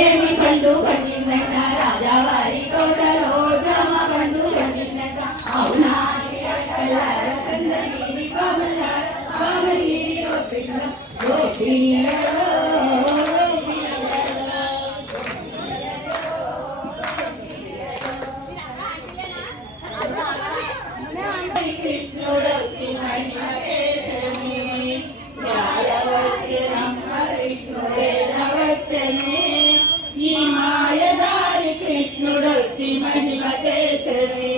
ఏమి పండు పండిందట రాజావారి తోటలో జామ పండు పండిందట అవునా చంద్రగిరి బామగిరి కృష్ణుడు ఈ మాయదారి కృష్ణుడొచ్చి మహిమ చేసనే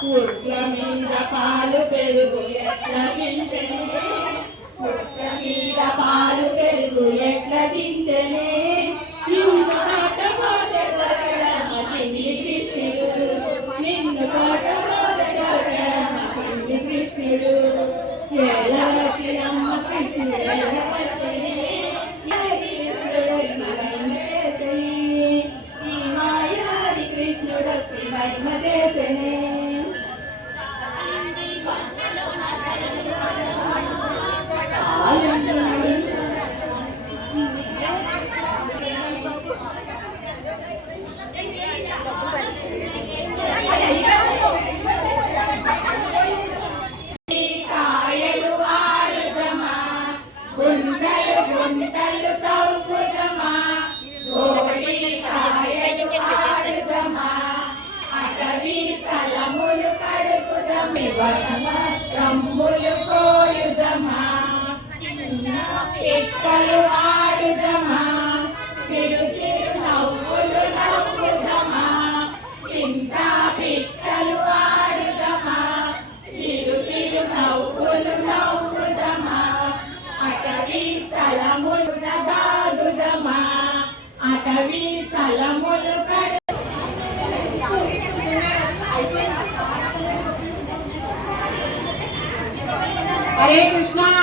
పుట్ల మీద పాలు పెరుగు ఎట్లా దించనే పుట్ల మీద పాలు పెరుగు ఎట్లా దించనే నిన్ను కాటపోతే కృష్ణుడు నిన్ను కాటపోతే కృష్ణుడు ఏలవకి అమ్మ కృష్ణుడు మహిమ చేసనే కాయలు ఆడుదమా గుంటలు గుంటలు తవ్వుదమా కాయలు ఆడుదమా స్థలములు కడుగుదమి వనములు కోయుదమా పిక్కలు ఆడుదమా చిరు చిరు నవ్వులు నవ్వుదమా చింత పిక్కలు ఆడుదమా చిరు చిరు నవ్వులు నవ్వుదమా అటవీ స్థలములు దాగుదమా అటవీ స్థలములు हरे कृष्णा।